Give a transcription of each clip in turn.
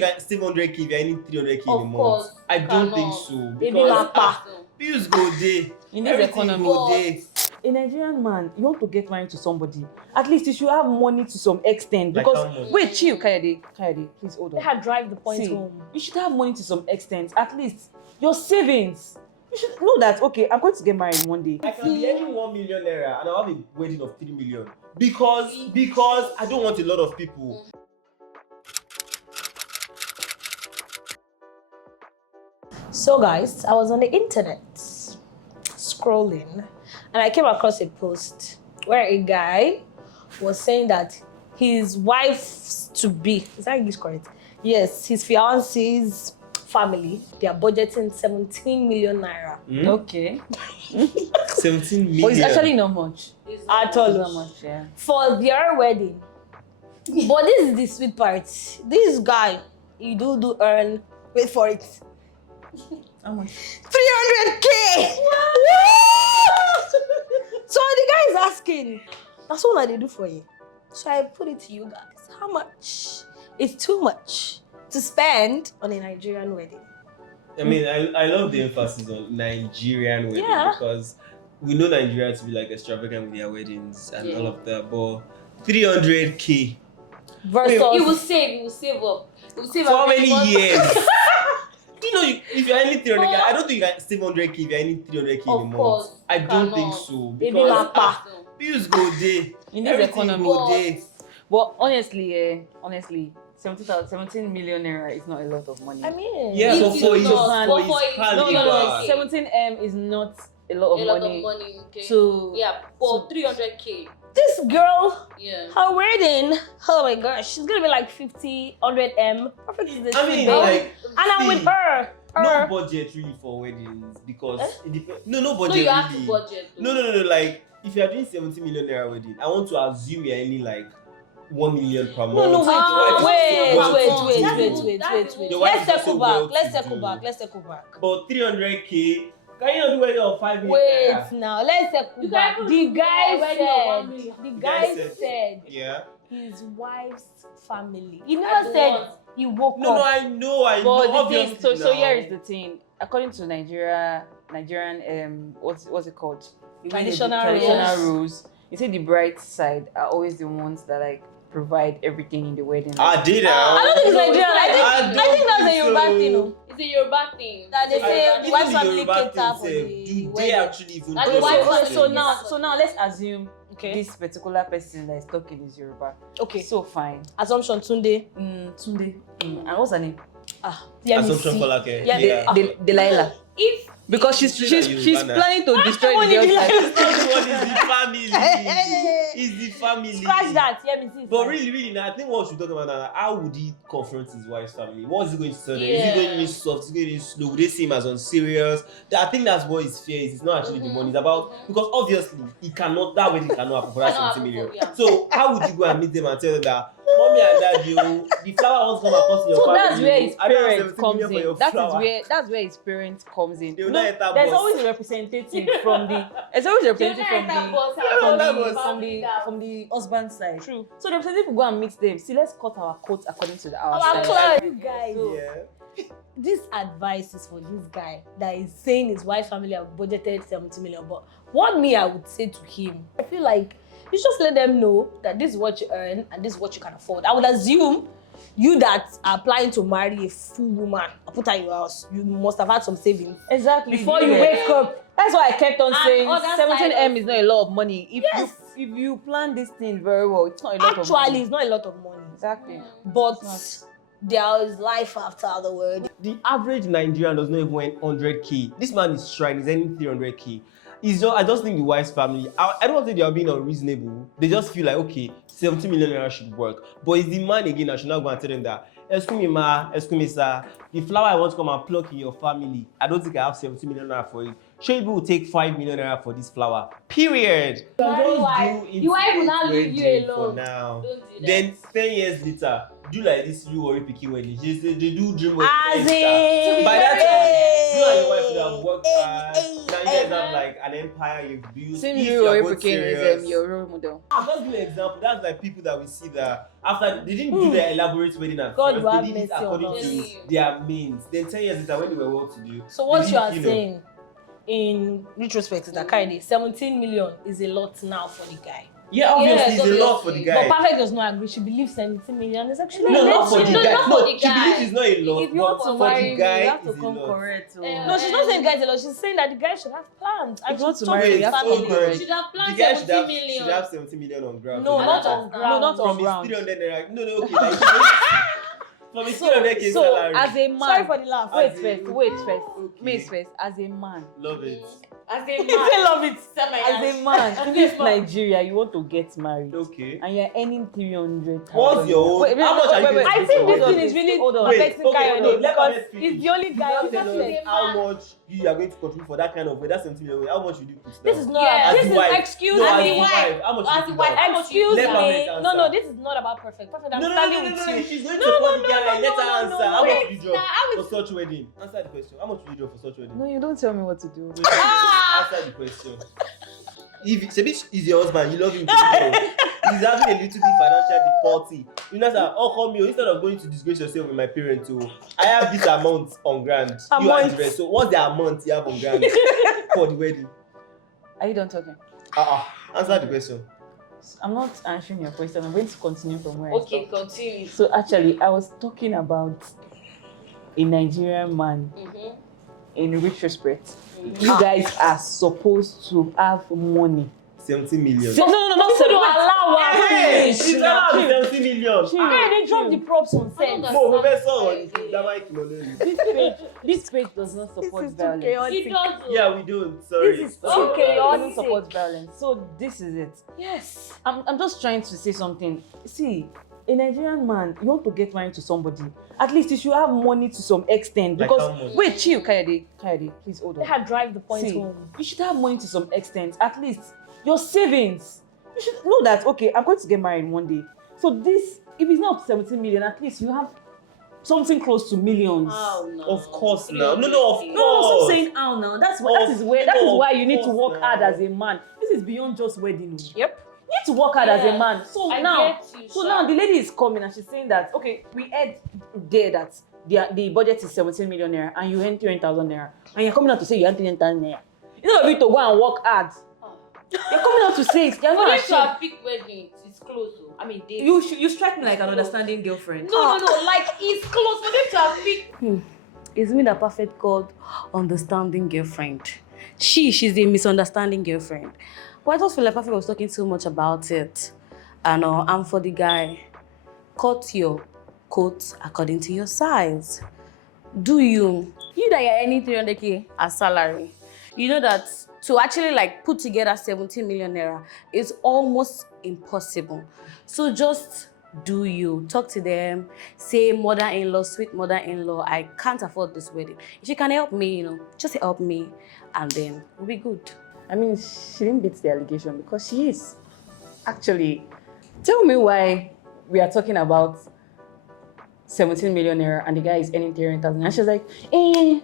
think you can save 100k if you're earning 300k in a month. Course, I don't think so. Because bills go day. In this economy, go day. a Nigerian man, you want to get married to somebody, at least you should have money to some extent. Like Because how much? wait, chill, Kayode, please hold on. Let her drive the point See, home. you should have money to some extent. At least your savings. You should know that, okay, I'm going to get married one day. I can be earning 1 million naira and I'll have a wedding of 3 million. Because I don't want a lot of people. So guys, I was on the internet scrolling and I came across a post where a guy was saying that his wife's to be, is that English correct? Yes, his fiance's family, they are budgeting 17 million naira. Okay. 17 million. But it's actually not much. At all. Not much, yeah. For their wedding. But this is the sweet part. This guy, he do earn, wait for it, How much? 300k! So the guy is asking, that's all I do for you. So I put it to you guys. How much is too much to spend on a Nigerian wedding? I mean, I love the emphasis on Nigerian wedding because we know Nigeria to be like extravagant with their weddings and all of that, but 300k. Versus, He will save up. He will save For up how many every month. years? You know, if you're earning 300k, I don't think you can save 100k if you're earning 300k in a month. Course, I don't cannot. think so. Baby Because Lapa. bills go day. In this Everything economy. go day. But honestly, 17 million naira is not a lot of money. I mean, Yeah, If so you for his not- for for his his- caliber. no. 17M is not a lot A of lot money. of money, okay? So Yeah, for 300k. this girl, Yeah. her wedding, oh my gosh, she's gonna be like 50, 100M. Perfect is the I mean, baby. like, And I'm with see, her. no budget really for weddings because it depends. No budget No, you have to really. budget. though. No. Like, if you are doing 70 million naira wedding, I want to assume you're earning like 1 million per month. No, wait. Your wife Let's is also circle well back. to Let's do. circle back. But 300k, can you not do wedding of 5 million Wait naira? now, let's circle You back. can The even do guy a wedding of 1 said, million. the guy guy said- said Yeah. his wife's family. He At never said once. he woke No, up. I know. But the thing, Obviously so now. here is the thing. According to Nigerian what's it called? Traditional rules. You say the bride side are always the ones that like provide everything in the wedding. I did. I don't think it's No, Nigerian. I think that's a Yoruba so. thing. No? It's a Yoruba thing. That they say Even white the family Yoruba cater thing for sef, the do they wedding. actually even That's do why such family- things? So now let's assume Okay. this particular person that is talking is Yoruba. Okay. So fine. Assumption Tunde. Tunde. And what's her name? Let me Assumption see. Folake. Yeah, Delilah. If Because she's planning to destroy the girl's life. Everyone is the family. Is the family. Scratch that. Let me see. But really, now I think what we should talk about now, how would he confront his wife's family? What is he going to tell them? Is he going to be soft? Is he going to be slow? Would they see him as unserious? I think that's what his fear is. It's not actually the money. It's about because obviously that wedding cannot happen for that 70 million. So how would you go and meet them and tell them that mommy and daddy, the flower wants to come across your So family? that's where his I don't have parents 70 comes million for in. your That's flower. where his parents comes in. They will not enter There's bus. always a representative from the. There's always a representative from the husband side. True. So the representative will go and meet them. See, let's cut our coats according to our Our side. client. You guys. Yeah. This advice is for this guy that is saying his wife's family have budgeted 70 million. But what I would say to him, I feel like you just let them know that this is what you earn and this is what you can afford. I would assume you that are applying to marry a full woman and put her in your house, you must have had some savings Exactly. before you wake up. That's why I kept on And saying other side 17M is not a lot of money. Yes. If you plan this thing very well, it's not a lot of Actually, money. it's not a lot of money. Exactly. But It's there is life after the word. The average Nigerian does not even earn 100k. This man is trying, he's earning 300k. I just think the wife's family, I don't think they are being unreasonable. They just feel like, okay, 70 million naira should work. But it's the man again that should not go and tell them that, excuse me ma, excuse me sir, the flower I want to come and pluck in your family, I don't think I have 70 million naira for it. Shey will take 5 million naira for this flower. Period. The wife will not leave you wedding alone. for now. Don't do that. Then 10 years later, do like this you worry picky wedding. They do dream wedding. As in, By that time, you and your wife would have worked hard. Now you guys have like an empire you've built. Same If here, you're your both serious, your role model. just give me an example. That's like people that we see that after they didn't do their elaborate wedding at God, first, you have they did it mercy on according us. to their means. Then 10 years later, when they were well to do. So what they you are didn't, saying in retrospect is that kind of 17 million is a lot now for the guy. Yeah, obviously, it's a lot for the guy. But Perfect does not agree. She believes 17 million is actually No, a not lot. for the No, guy. not No, for the she guy. believes it's not a lot. If you want but to for marry the me, guy, you have to it's a come lot. correct. No, she's not saying guys a lot. She's saying that the guy should have plans. If you want to talk marry, his you have to family. come correct. Should have The planned guy should 70 have, million. should have 70 million on ground. No, So not that- on ground. No, not on From his ground. 300 naira. No, okay. Like, from his 300k So, salary. as a man, Sorry for the laugh. wait As first, in- wait first, Okay. wait first. As a man, Love it. As a He say man. love it. as a man in this Nigeria, you want to get married, Okay. and you're earning 300,000. What's your own? Wait, How much are you wait, paying? I think this Hold on, thing is really hold on. affecting Wait, okay, Kayode hold on. Let because Perfect it's the only guy Now on tell the us left. how much you are going to contribute for that kind of way. That's 70 million. How much will you put down? This is not. Yeah. This As is the wife. excuse No, as as the the me. wife. How much As will the you wife, put how down? much you Excuse Let me. Perfect No, answer. this is not about perfect. Perfect. I'm No, standing with you. She's going No, to no, call the no, guy. no, Let her no, answer. no, How no. much will you drop Now, for such wedding? Answer the question. How much will you drop for such wedding? No, you don't tell me what to do. Answer the question. If Sebi is your husband, you love him. He's having a little bit financial difficulty. You know, sir, oh, call me. Instead of going to disgrace yourself with my parents, too, I have this amount on grant. You are the rest. So, what's the amount you have on grant for the wedding? Are you done talking? Answer the question. I'm not answering your question. I'm going to continue from where I Okay, stopped. continue. So actually, I was talking about a Nigerian man in retrospect. You guys are supposed to have money. 70 million. No, not People don't allow us. Hey, finish. she's allowed 70 million. Hey, they drop the props on set. No, Professor. This page does not support violence. It does. Yeah, we don't. Sorry. This is It too chaotic. doesn't support violence. So this is it. Yes. I'm just trying to say something. See, a Nigerian man, you want to get married to somebody, at least you should have money to some extent. Like Because how much? wait, chill, Kayode, please hold They on. had drive the point See, home. you should have money to some extent. At least your savings. You should know that okay, I'm going to get married one day. So this, if it's not 17 million, at least you have something close to millions. Oh, no. Of course now. No, of course. No, stop saying how now. That is why you need to course work now. hard as a man. This is beyond just wedding. Yep. You need to work hard as a man. So I now, get you, so Sha. now the lady is coming and she's saying that okay, we heard there that the budget is 17 million naira and you earn 300,000 naira, and you're coming out to say you earn 300,000 naira. Instead of you to go and work hard, you're coming out to say it. You're For not them to ashamed. have big wedding, it's close. Oh. I mean, they. You strike me like an understanding girlfriend. No, like it's close for them to have big. It's me that perfect called understanding girlfriend. She's a misunderstanding girlfriend. But I just feel like Perfect was talking too much about it. And for the guy, cut your coat according to your size. Do you that you're earning 300k as salary, you know that to actually like put together 17 million naira is almost impossible. So just do you talk to them, say mother-in-law, sweet mother-in-law, I can't afford this wedding. If you can help me, just help me, and then we'll be good. I mean, she didn't beat the allegation because she is. Actually, tell me why we are talking about 17 million naira and the guy is earning 300,000. And she's like, he's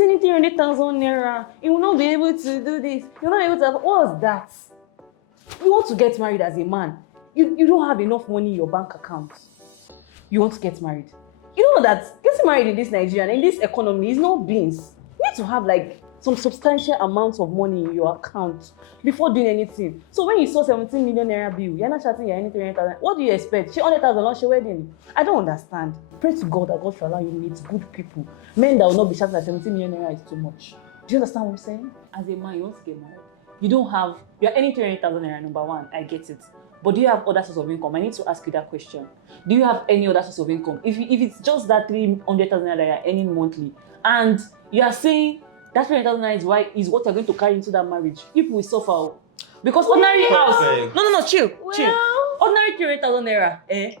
earning 300,000 naira. He will not be able to do this. You're not able to have, what's that? You want to get married as a man. You don't have enough money in your bank account. You want to get married. You know that getting married in this Nigeria, in this economy, is not beans. You need to have like some substantial amounts of money in your account before doing anything. So when you saw 17 million naira bill, you're not chatting you're earning 300,000. What do you expect? She 100,000 launch your wedding. I don't understand. Pray to God that God should allow you to meet good people. Men that will not be shouting that 17 million naira is too much. Do you understand what I'm saying? As a man, you want to get married. You're earning 300,000 naira, number one. I get it. But do you have other source of income? I need to ask you that question. Do you have any other source of income? If it's just that 300,000 naira that you're earning monthly, and you are saying that 300,000 naira is what you're going to carry into that marriage, people will suffer. Because ordinary house. No, chill. Ordinary 300,000 naira,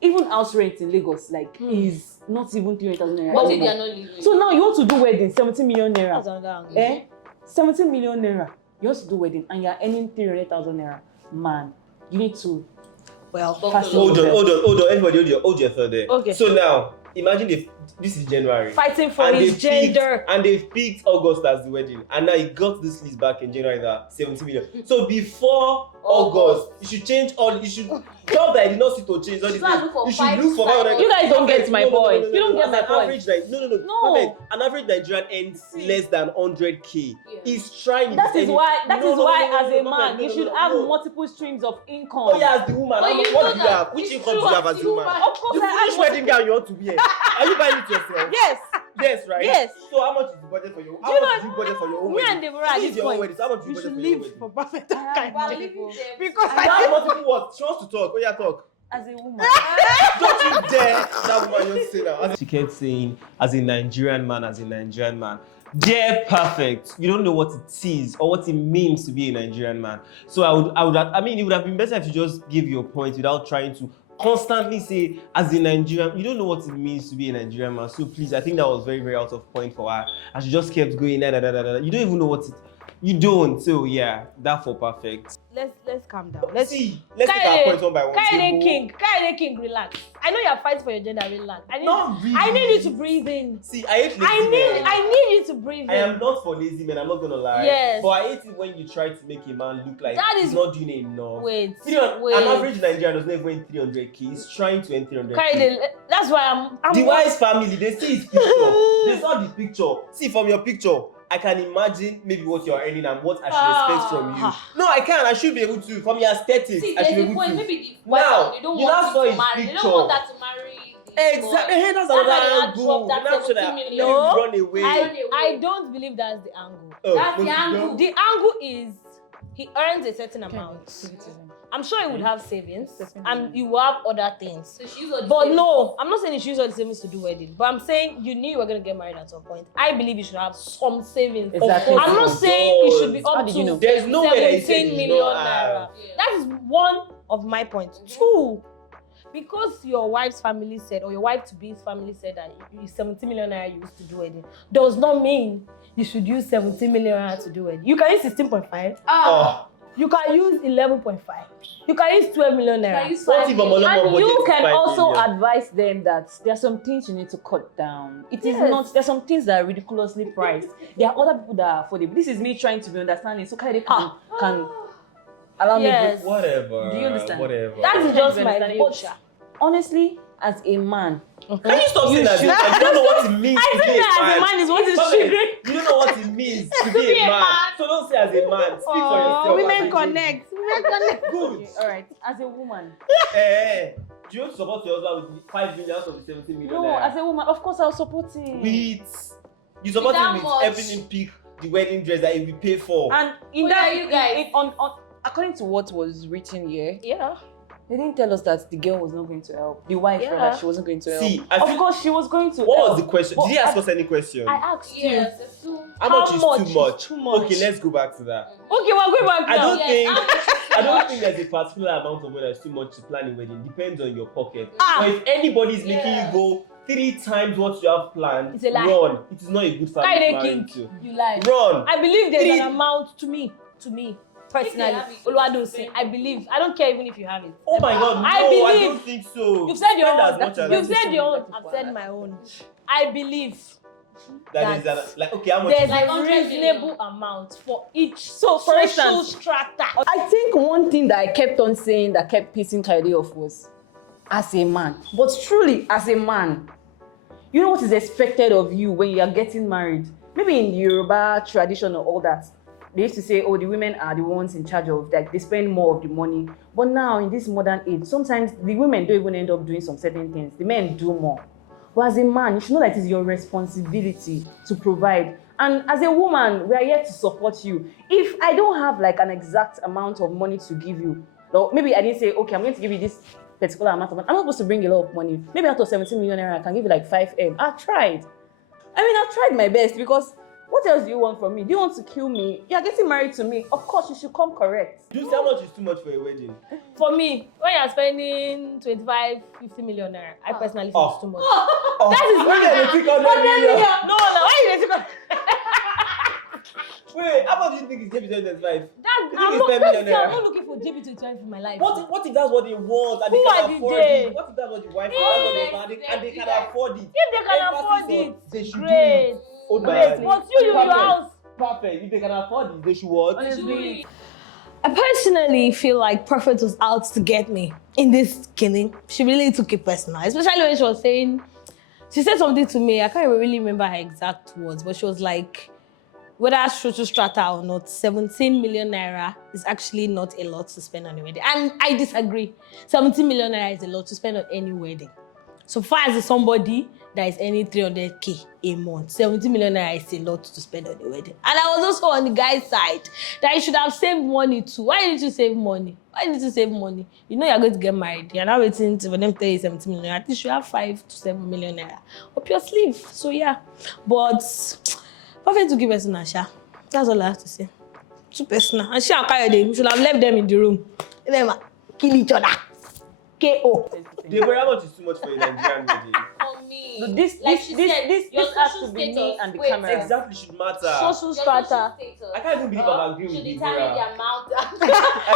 even house rent in Lagos, is not even 300,000 naira. What if they are not living? So now you want to do wedding, 17 million naira. That's another angle. 17 million naira. You want to do wedding and you're earning 300,000 naira. Man, you need to Well, fast Hold on. Everybody hold your thought there. Okay. So now, imagine if this is January. Fighting for And his they've gender. Picked, and they've picked August as the wedding. And now he got this list back in January that 70 million. So before August, you should change all. You should tell that I did not see to change all these Try and things. look for You should five look for stars. 500. You guys don't get my point. No, You don't get As my an point. average, like, no. No. Perfect. An average Nigerian earns less than 100K. Yeah. He's trying. That is why. As a No, man, you should have no. multiple streams of income. Oh yeah, as the woman. But you What know do you have? that Which it's income do true you have as as a woman? woman. Of course, The I foolish have wedding gown you want to wear. Are you buying it yourself? Yes. Yes, right? Yes. So how much is the budget for your? How you much know, is the budget for your own me wedding? and Deborah This at is this your own point, wedding. So how much is the we budget should for your live wedding? for perfect We're kind of leaving people. them. Because You have multiple what? She wants to talk. Oh yeah, talk. as a woman, Don't you dare that woman just say that. She kept saying, as a Nigerian man. They're perfect. You don't know what it is or what it means to be a Nigerian man. So I mean, it would have been better if you just give your point without trying to constantly say, as a Nigerian, you don't know what it means to be a Nigerian man. So please, I think that was very, very out of point for her. And she just kept going, You don't even know what it. You don't. So yeah, that for perfect. Let's calm down. Let's take our points one by one. Kaide King, relax. I know you're fighting for your gender, relax. Not really. I need you to breathe in. See, I hate lazy men. I need you to breathe in. I am not for lazy men, I'm not gonna lie. Yes. But I hate it when you try to make a man look like That he's is- not doing enough. Wait. An average Nigerian does not even win 300K. He's trying to earn 300K. Kaide, that's why I'm The wise family, they see his picture. They saw the picture. See, from your picture, I can imagine maybe what you're earning and what I should expect from you. No, I can't. I should be able to. From your aesthetics, See, I should there's be a able point. to. Maybe the Now, they don't you now want saw you his to marry. They picture. don't want that to marry. Exactly. Hey, that's That's why another they had angle. dropped that Now, so 70 that million. let No. him run away. I don't believe that's the angle. Oh, That's the no, angle. no. The angle is he earns a certain amount. I'm sure he would have savings and you will have other things. So she's on But no, I'm not saying you should use all the savings to do wedding. But I'm saying you knew you were going to get married at some point. I believe you should have some savings. Exactly. I'm not saying it should be How up did you know? to There's no way that he said 17 he million don't have. naira. That is one of my points. Two, because your wife's family said, or your wife to be's family said that 70 million naira you used to do wedding, does not mean you should use 17 million naira to do wedding. You can use 16.5. Oh, You can use 11.5. You can use 12 million Can naira. use what 5 if million. I'm And you can also million? advise them that there are some things you need to cut down. It is Yes. not, there's some things that are ridiculously priced. There are other people that are affordable. This is me trying to be understanding. So Kaide can allow Yes. me. Whatever. Do you understand? Whatever. That is just my Understand. butcher. Honestly, as a man, Can you stop saying that? You don't know what it means I to be think that a as a man. man is what is Come triggering. here. You don't know what it means to be a man. So don't say as a man. Speak for yourself. Women connect. Good. All right, as a woman. Do you want to support your husband with 5 million out of the 17 million? No, naira? as a woman, of course I'll support him. You support With him how with much? helping him pick the wedding dress that he will pay for. And in Who that, are you guys? on according to what was written here, Yeah. they didn't tell us that the girl was not going to help. The wife, Yeah. rather, she wasn't going to help. See, I Of feel, course, she was going to what help. was the question? But Did he ask us any question? I asked you. Yes, it's too. How how much is much too is much? too much? Okay, let's go back to that. Okay, we're going back I now. don't Yes, think how much is I too don't much? think there's a particular amount of money that's too much to plan a wedding. Depends on your pocket. Ah. But if anybody's making Yeah. you go 3 times what you have planned, It's a lie. run. It is not a good family Kaide to marry King, to. you lie. Run. I believe there's Three- an amount to me personally. have it, Oluwadosin, I believe. I don't care even if you have it. Oh my God, no, I I believe. don't think so. You've said your Spend own. as much as You've you said your own. That's I've fine. said my own. I believe that is that like okay, how much? there's is Like a 100 reasonable million. amount for each so for social instance- strata. I think one thing that I kept on saying that kept pissing Kaide off was, as a man, but truly as a man, you know what is expected of you when you are getting married? Maybe in the Yoruba tradition or all that, they used to say, oh, the women are the ones in charge of, like, they spend more of the money. But now, in this modern age, sometimes the women don't even end up doing some certain things. The men do more. But as a man, you should know that it's your responsibility to provide. And as a woman, we are here to support you. If I don't have, like, an exact amount of money to give you, or maybe I didn't say, okay, I'm going to give you this particular amount of money. I'm not supposed to bring a lot of money. Maybe out of 17 million naira, I can give you like 5M. I've tried. I've tried my best, because what else do you want from me? Do you want to kill me? You're getting married to me. Of course, you should come correct. Do you say how much is too much for a wedding? For me, when you're spending 25, 50 million naira, I personally think it's too much. Oh, That is when they take 100 million. No, why you take Wait, how much do you think is 25? That I'm it's 10 million naira. not looking for JB to join for my life. What if that's what they want and Who they are can the afford they? it? What if that's what the wife wants and they can afford it? If they can Emphasis afford on it, they should great. do it. Oh, Great. man. But you, your Perfect. house. Perfect. If they can afford it, they should what? Honestly, I personally feel like Prophet was out to get me in this killing. She really took it personal, especially when she was saying, she said something to me. I can't really remember her exact words, but she was like, whether social strata or not, 17 million naira is actually not a lot to spend on a wedding. And I disagree. 17 million naira is a lot to spend on any wedding. So far as somebody that is earning 300k a month, 70 million naira is a lot to spend on a wedding. And I was also on the guy's side that you should have saved money too. Why did you save money? Why did you save money? You know you're going to get married. You're not waiting for them to tell you 70 million. At least you have 5 to 7 million naira up your sleeve. So yeah, but perfect to give us an Asha. That's all I have to say. Too personal. And she and Kayode, we should have left them in the room. Let them kill each other. KO. Deborah, how much is too much for a Nigerian wedding? For me, no, this your has social to be me status, and the wait, camera. Exactly should matter. Social your strata. social status. I can't even believe I'm agreeing should with determine Deborah. the amount.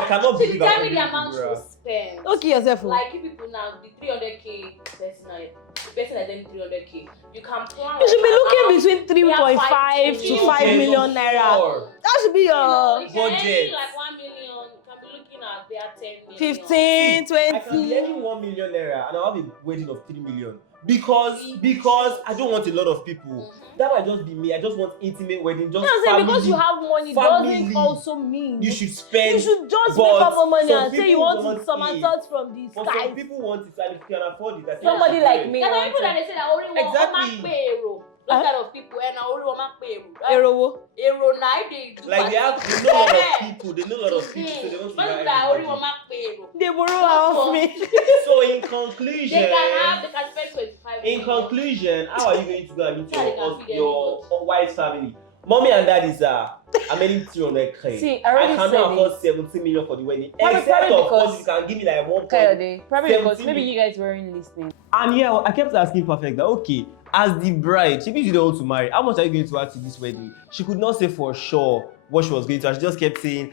I cannot Should believe I'm determine agreeing the with amount you Deborah. spend. Okay, yourself. Like you people now, the 300k person, the person that then 300k, you can plan. You should be looking around- between 3.5 to 5 Okay, million so naira. four. That should be You know, your you can budget. earn like 1 million. You can be looking at their 10 million. 15, I can be 20. earning 1 million naira and I'll have a wedding of 3 million. Because I don't want a lot of people. That might just be me. I just want intimate wedding, just I'm saying family. because you have money family. doesn't also mean You should spend. you should just but make up more money some and say you people want to want somersault from the For skies. some people want it, and if you can afford it, I think Somebody you should like do it. me. There are people that they say that only one Exactly. payroll. Those kind of people, and only one payroll. Erowo. Aero now they do Like they know a lot of people, they know a lot of people, so they want to But invite that only everybody. one payroll. They borrow off me. So in They conclusion, can spend 25 in million. conclusion, how are you going to go and meet Yeah, they can feed your wife's family? Mommy and dad is I'm earning 300k. See, I already said cannot afford it. 17 million for the wedding. Probably Except of because- course you can give me like 1 point. Kayode, probably because 17 maybe you guys weren't listening. And yeah, I kept asking Perfect that okay, as the bride, she don't want to marry. How much are you going to add to this wedding? She could not say for sure what she was going to add. She just kept saying,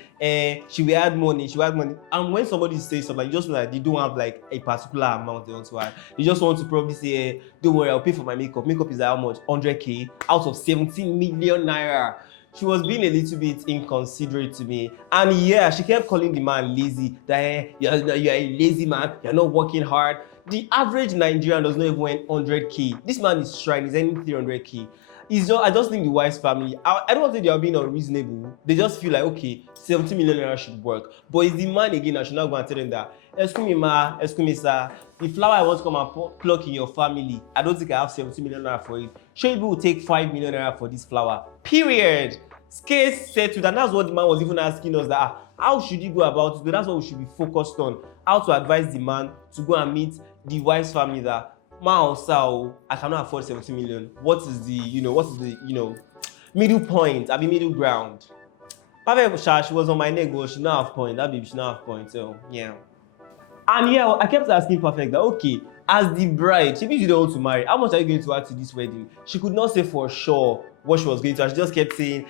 she will add money, she will add money. And when somebody says something, you just know that they don't have like a particular amount they want to add. You just want to probably say, don't worry, I'll pay for my makeup. Makeup is how much? 100k out of 17 million naira. She was being a little bit inconsiderate to me. And yeah, she kept calling the man lazy. That you're a lazy man, you're not working hard. The average Nigerian does not even earn 100k. This man is trying, he's earning 300k. I just think the wise family, I don't think they are being unreasonable. They just feel like, okay, 70 million naira should work. But it's the man again that should not go and tell them that, excuse me ma, excuse me sir, the flower I want to come and pluck in your family, I don't think I have 70 million naira for it. Sure, people will take 5 million naira for this flower. Period. Case settled, and that's what the man was even asking us that how should he go about it? But that's what we should be focused on. How to advise the man to go and meet the wife's family that man or sir, I cannot afford 70 million. What is the middle point? I mean middle ground. Perfect Sha, she was on my neck, but she not have point. That baby she not have point. So yeah. And yeah, I kept asking Perfect that okay, as the bride, she don't want to marry. How much are you going to add to this wedding? She could not say for sure what she was going to add. She just kept saying,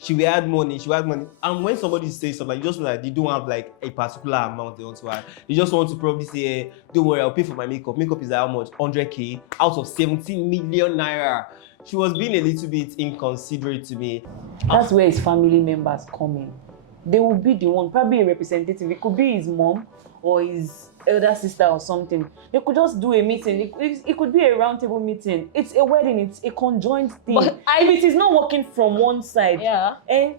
she will add money, she will add money. And when somebody says something, you just know that they don't have like a particular amount they want to add. They just want to probably say, don't worry, I'll pay for my makeup. Makeup is how much? 100k out of 17 million naira. She was being a little bit inconsiderate to me. That's where his family members come in. They will be the one, probably a representative. It could be his mom or his elder sister or something. They could just do a meeting. It could be a roundtable meeting. It's a wedding. It's a conjoined thing. But if it is not working from one side, Yeah. and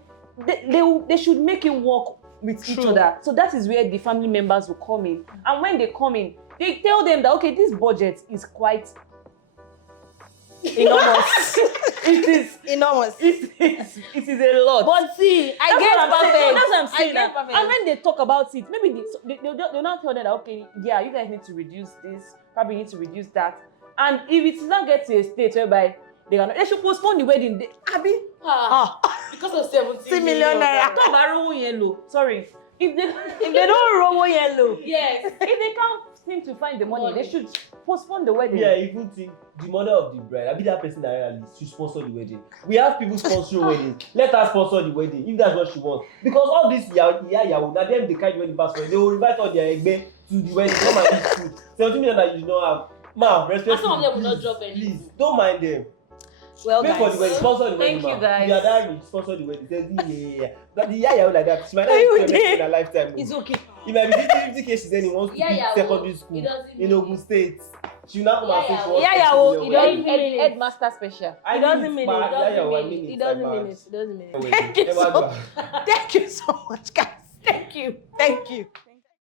they should make it work with each other. So that is where the family members will come in. And when they come in, they tell them that okay, this budget is quite enormous. It is Enormous. it is a lot. But see, I That's get what I'm saying. perfect. That's what I'm saying. I get perfect. And when they talk about it, maybe they'll not tell them that okay, yeah, you guys need to reduce this, probably need to reduce that. And if it does not get to a state whereby they should postpone the wedding. Because of 70 3 million naira. Sorry. If they don't roll yellow. Yes. If they can't him to find the money. Money. They should postpone the wedding. Yeah, even think the mother of the bride, I be that person that really should sponsor the wedding. We have people sponsoring weddings. Let her sponsor the wedding if that's what she wants. Because all this now them they carry the wedding passport. They will invite all their egbe to the wedding. Come and eat food. 70 million that you do not have. Ma, respect. And some of them will not drop anything. Please, don't mind them. Well, Pay guys, for the wedding, sponsor the wedding. Thank you, ma. guys. If you are that rich, sponsor the wedding. Yeah. But the like that, she might not You be did. in her lifetime. it's okay. It might be 50 cases then he wants to Yeah, be yeah, secondary well, school it doesn't in mean Ogun State. She will not come and say she Yeah, wants yeah, 50 well, million it doesn't wedding. mean it. Headmaster special. I It doesn't mean it. ma- It doesn't yeah, I mean mean it. It it's doesn't like mean bad. it. It doesn't mean it. Wedding. Thank you Ever so do. much. Thank you so much, guys. Thank you. Thank you.